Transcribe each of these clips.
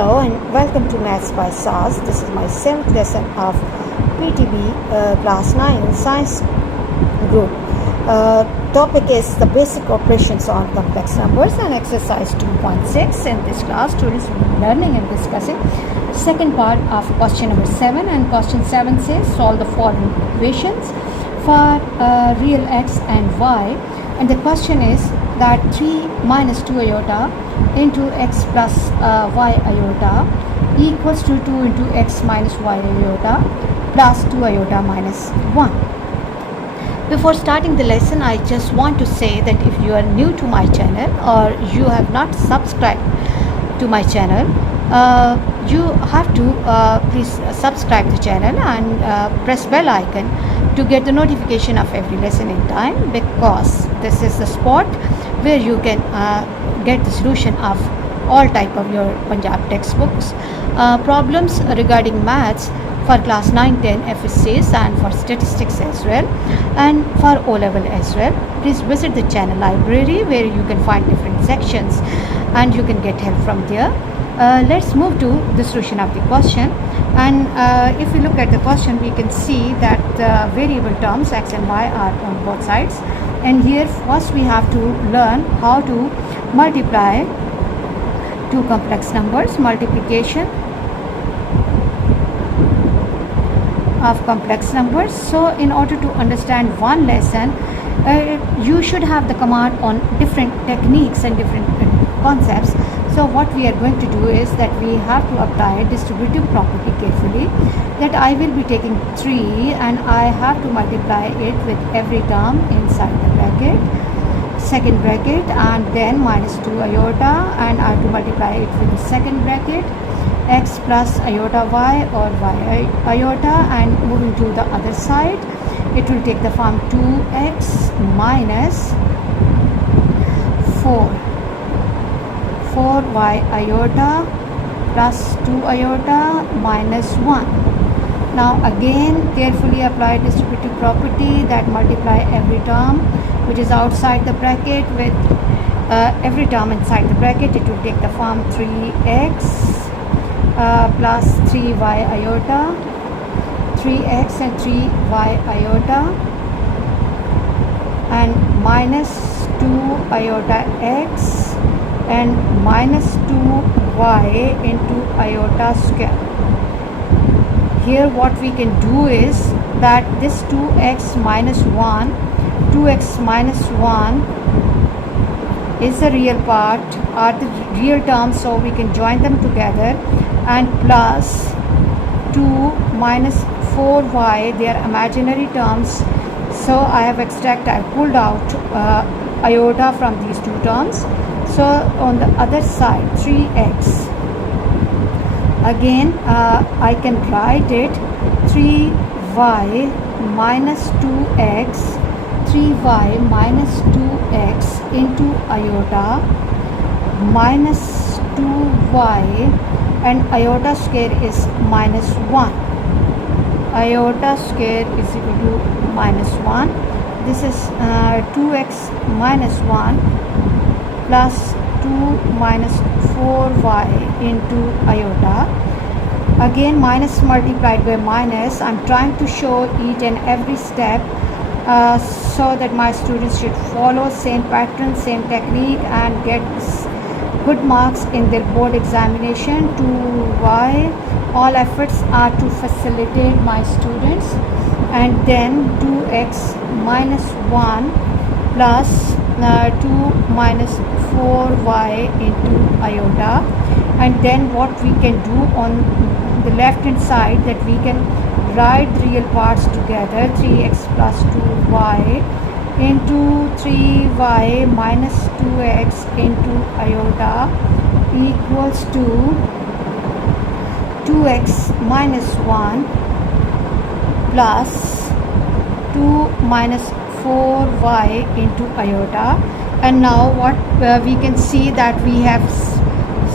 Hello and welcome to Maths by SAS. This is my 7th lesson of PTB Class 9 Science Group. Topic is the basic operations on complex numbers and exercise 2.6. In this class, students will be learning and discussing second part of question number 7, and question 7 says solve the following equations for real x and y, and the question is that 3 minus 2 iota into x plus y iota equals to 2 into x minus y iota plus 2 iota minus 1. Before starting the lesson, I just want to say that if you are new to my channel or you have not subscribed to my channel, you have to please subscribe the channel and press bell icon to get the notification of every lesson in time, because this is the spot where you can get the solution of all type of your Punjab textbooks, problems regarding maths for class 9, 10, FSCs and for statistics as well, and for O-level as well. Please visit the channel library where you can find different sections and you can get help from there. Let's move to the solution of the question, and if we look at the question, we can see that the variable terms x and y are on both sides, and here first we have to learn how to multiply two complex numbers, multiplication of complex numbers. So in order to understand one lesson, you should have the command on different techniques and different concepts. So what we are going to do is that we have to apply distributive property carefully, that I will be taking 3 and I have to multiply it with every term inside the bracket, second bracket, and then minus 2 iota, and I have to multiply it with the second bracket, x plus iota y or y iota, and moving to the other side it will take the form 2x minus 4y iota plus 2 iota minus 1. Now again carefully apply distributive property, that multiply every term which is outside the bracket with every term inside the bracket. It will take the form 3x plus 3y iota, 3x and 3y iota, and minus 2 iota x and minus 2y into iota square. Here what we can do is that this 2x minus 1 is the real part, are the real terms, so we can join them together, and plus 2 minus 4y, they are imaginary terms, so I have pulled out iota from these two terms. So on the other side 3x, again I can write it 3y minus 2x, 3y minus 2x into iota minus 2y, and iota square is minus 1. Iota square is equal to minus 1. This is 2x minus 1 plus 2 minus 4y into iota. Again minus multiplied by minus. I'm trying to show each and every step so that my students should follow same pattern, same technique, and get good marks in their board examination. 2y, all efforts are to facilitate my students, and then 2x minus 1 plus 2 minus 4y into iota, and then what we can do on the left hand side, that we can write the real parts together, 3x plus 2y into 3y minus 2x into iota equals to 2x minus 1 plus 2 minus 4y into iota. And now what we can see that we have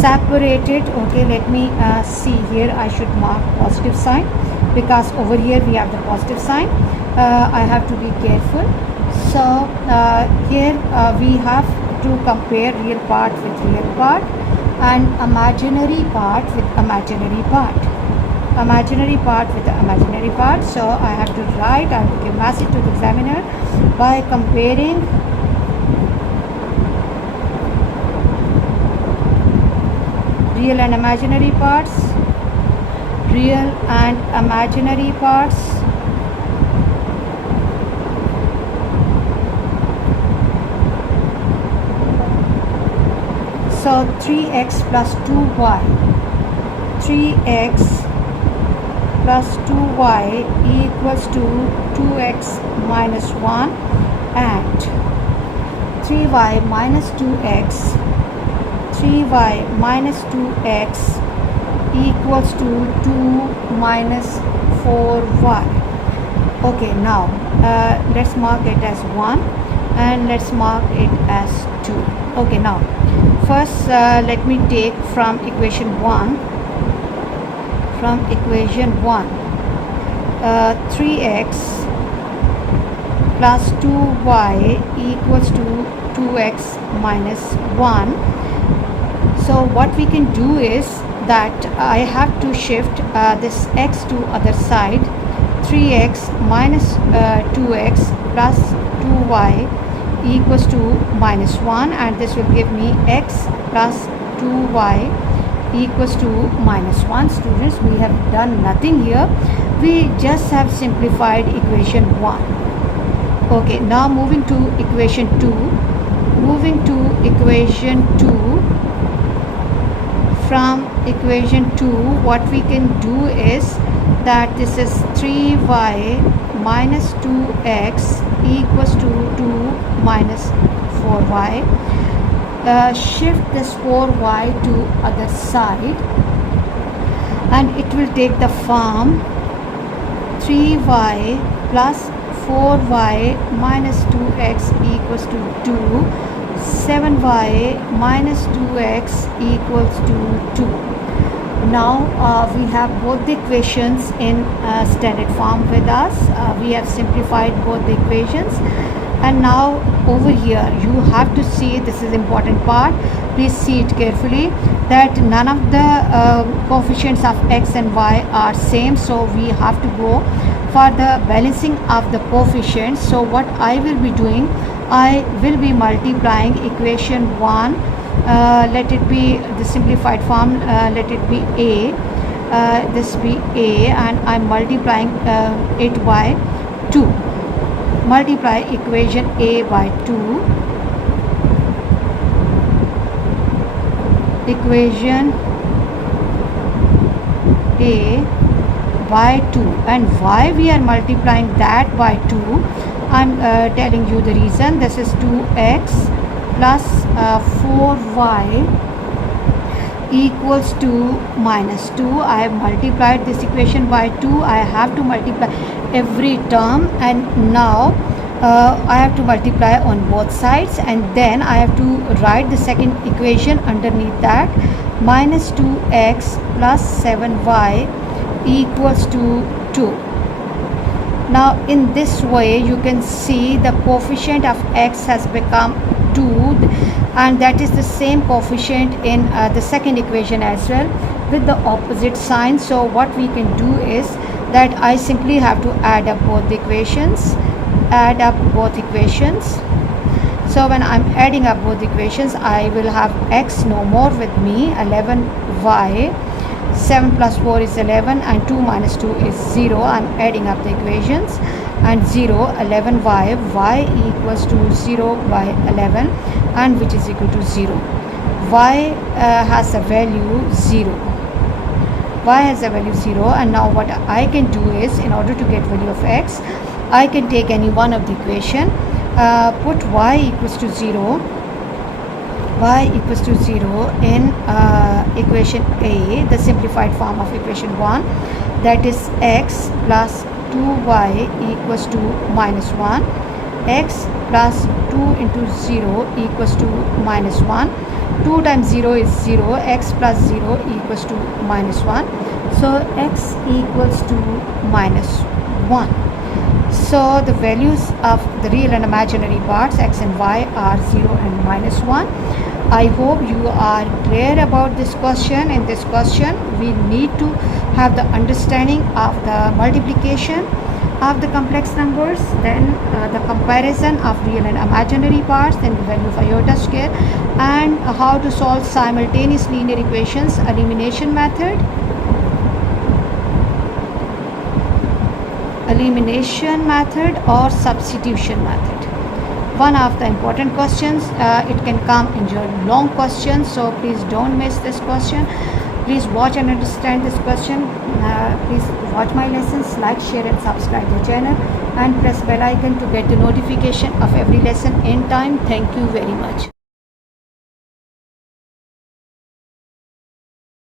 separated. Okay, let me see here. I should mark positive sign because over here we have the positive sign. I have to be careful. So here we have to compare real part with real part. and imaginary part with imaginary part. Imaginary part with the imaginary part. So I have to write, I have to give message to the examiner by comparing real and imaginary parts, real and imaginary parts. So 3x plus 2y, 3x plus 2y equals to 2x minus 1, and 3y minus 2x, 3y minus 2x equals to 2 minus 4y. Okay, now let's mark it as 1 and let's mark it as 2. Okay, now first let me take from equation 1. From equation 1, 3x plus 2y equals to 2x minus 1. So what we can do is that I have to shift this x to other side. 3x minus 2x plus 2y equals to minus 1, and this will give me x plus 2y equals to minus 1. Students, we have done nothing here, we just have simplified equation 1. Okay, now moving to equation 2. Moving to equation 2, from equation 2 what we can do is that this is 3y minus 2x equals to 2 minus 4y. Shift this 4y to other side and it will take the form 3y plus 4y minus 2x equals to 2, 7y minus 2x equals to 2. Now we have both the equations in standard form with us. We have simplified both the equations, and now over here you have to see, this is important part, please see it carefully, that none of the coefficients of x and y are same, so we have to go for the balancing of the coefficients. So what I will be doing, I will be multiplying equation 1, let it be the simplified form, let it be a, this be a, and I'm multiplying it by 2. Multiply equation a by 2, equation a by 2, and why we are multiplying that by 2, I'm telling you the reason. This is 2x plus 4y equals to minus 2. I have multiplied this equation by 2. I have to multiply every term, and now I have to multiply on both sides, and then I have to write the second equation underneath that, minus 2x plus 7y equals to 2. Now in this way you can see the coefficient of x has become 2, and that is the same coefficient in the second equation as well with the opposite sign. So what we can do is that I simply have to add up both the equations, add up both equations. So when I'm adding up both equations, I will have x no more with me, 11y, 7 plus 4 is 11, and 2 minus 2 is 0. I'm adding up the equations, and 0, 11y, y equals to 0 by 11, and which is equal to 0. Y has a value 0. Y has a value 0, and now what I can do is, in order to get value of x, I can take any one of the equation, put y equals to 0, y equals to 0 in equation A, the simplified form of equation 1, that is x plus 2y equals to minus 1, x plus 2 into 0 equals to minus 1, 2 times 0 is 0, x plus 0 equals to minus 1, so x equals to minus 1. So the values of the real and imaginary parts x and y are 0 and minus 1. I hope you are clear about this question. In this question, we need to have the understanding of the multiplication of the complex numbers, then the comparison of real and imaginary parts, then the value of iota square, and how to solve simultaneous linear equations, elimination method, or substitution method. One of the important questions, it can come in your long questions, so please don't miss this question. Please watch and understand this question. Please watch my lessons, like, share and subscribe the channel, and press bell icon to get the notification of every lesson in time. Thank you very much.